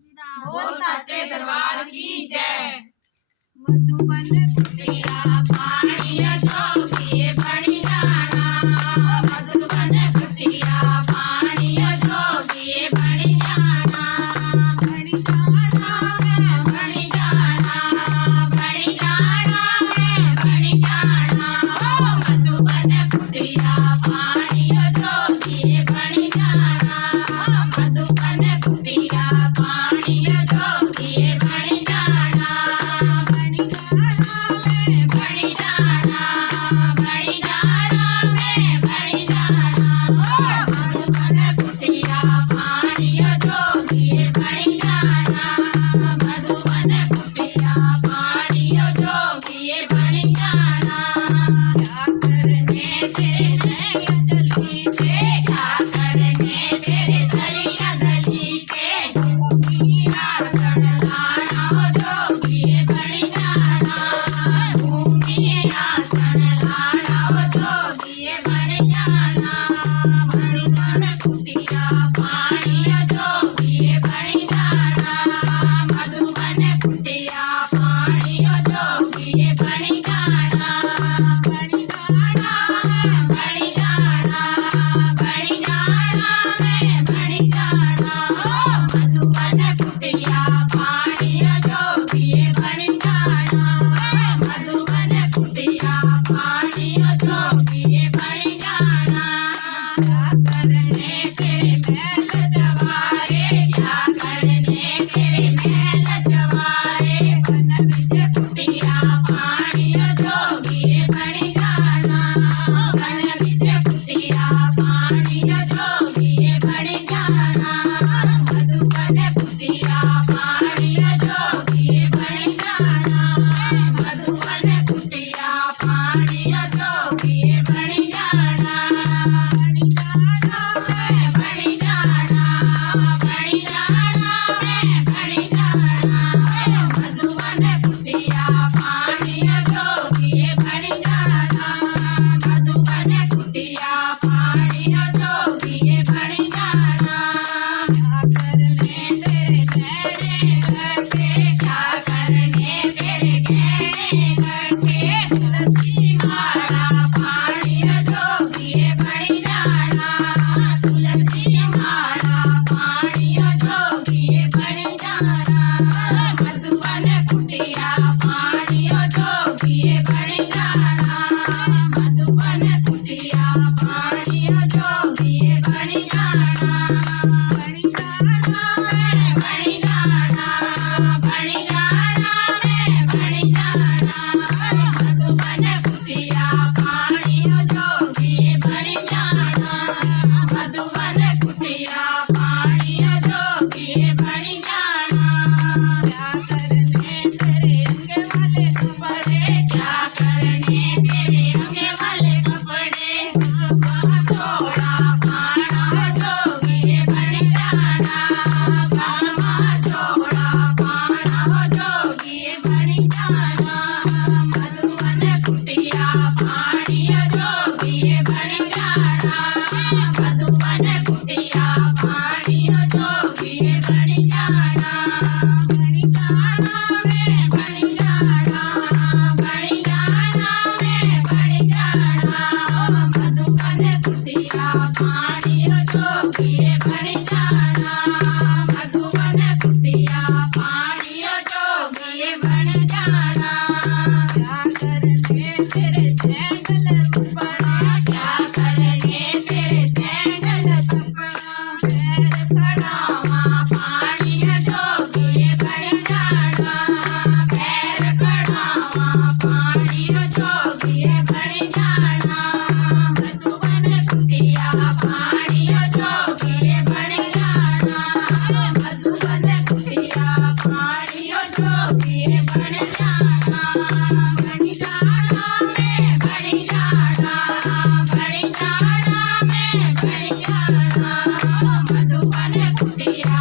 बोल सच्चे दरबार की जय। मधुबन कुटिया पानी जोगिए बड़ी जाना, मधुबन कुटिया पानी जोगिए बड़ी जाना, बड़ी जाना बड़ी जाना, बड़ी जाना बड़ी जाना। मधुबन कुटिया पानी जोगिए बड़ी जाना, मधुबन कुटिया पानी जोगिए बड़ी जाना, बड़ी जाना बड़ी जाना, बड़ी जाना बड़ी जाना। मधुबन कुटिया पानी जोगिए बड़ी जाना, मधुबन कुटिया पानी जोगिए बड़ी जाना। क्या करने तेरे नैया जली के, क्या करने तेरे दरिया दली के, मीरा लाना जोगिए बड़ी जाना, भूमिया लाना जोगिए बड़ी जाना। मधुबन कुटिया पानी जोगिए बड़ी जाना, मधुबन कुटिया पानी जोगिए बड़ी जाना, बड़ी जाना बड़ी जाना, बड़ी जाना बड़ी जाना। मधुबन कुटिया पानी जोगिए बड़ी जाना, मधुबन कुटिया पानी जोगिए बड़ी जाना। क्या करने तेरे महल जवारे, क्या करने तेरे महल जवारे, बन विजय कुटिया पानी जोगिए बड़ी जाना, बन विजय कुटिया पानी जोगिए बड़ी जाना। मधुबन कुटिया पानी जोगिए बड़ी जाना, मधुबन कुटिया पानी जोगिए बड़ी जाना, बड़ी जाना बड़ी जाना, बड़ी जाना बड़ी जाना। मधुबन कुटिया पानी जोगिए बड़ी जाना, मधुबन कुटिया पानी जोगिए बड़ी जाना। क्या करने तेरे गहने घटे, क्या करने तेरे गहने घटे, तुलसी माला पानी जोगिए बड़ी जाना, तुलसी माला पानी जोगिए बड़ी जाना। मधुबन कुटिया पानी जोगिए बड़ी जाना, मधुबन कुटिया पानी जोगिए बड़ी जाना, बड़ी जाना बड़ी जाना, बड़ी जाना बड़ी जाना। मधुबन कुटिया पानी जोगिए बड़ी जाना, मधुबन कुटिया पानी जोगिए बड़ी जाना। क्या करने तेरे अंग वाले कपड़े, क्या करने तेरे अंग वाले कपड़े, थोड़ा पाना जोगिए बड़ी जाना, बामा थोड़ा पाना जोगिए बड़ी जाना। मधुबन कुटिया पानी जोगिए बड़ी जाना, मधुबन कुटिया पानी जोगिए बड़ी जाना, बड़ी जाना बड़ी जाना, बड़ी जाना बड़ी जाना। मधुबन कुटिया पानी जोगिए बड़ी जाना, मधुबन कुटिया पानी जोगिए बड़ी जाना। क्या करने तेरे सैंडल रुपड़ा, क्या करने तेरे सैंडल चपड़ा, पैर खड़ावा पानी जोगिए बड़ी जाना, पैर खड़ावा पानी जोगिए बड़ी जाना। मधुबन कुटिया पानी जोगिए बड़ी जाना, मधुबन कुटिया पानी जोगिए बड़ी जाना, बड़ी जाना बड़ी जाना, बड़ी जाना बड़ी जाना। मधुबन कुटिया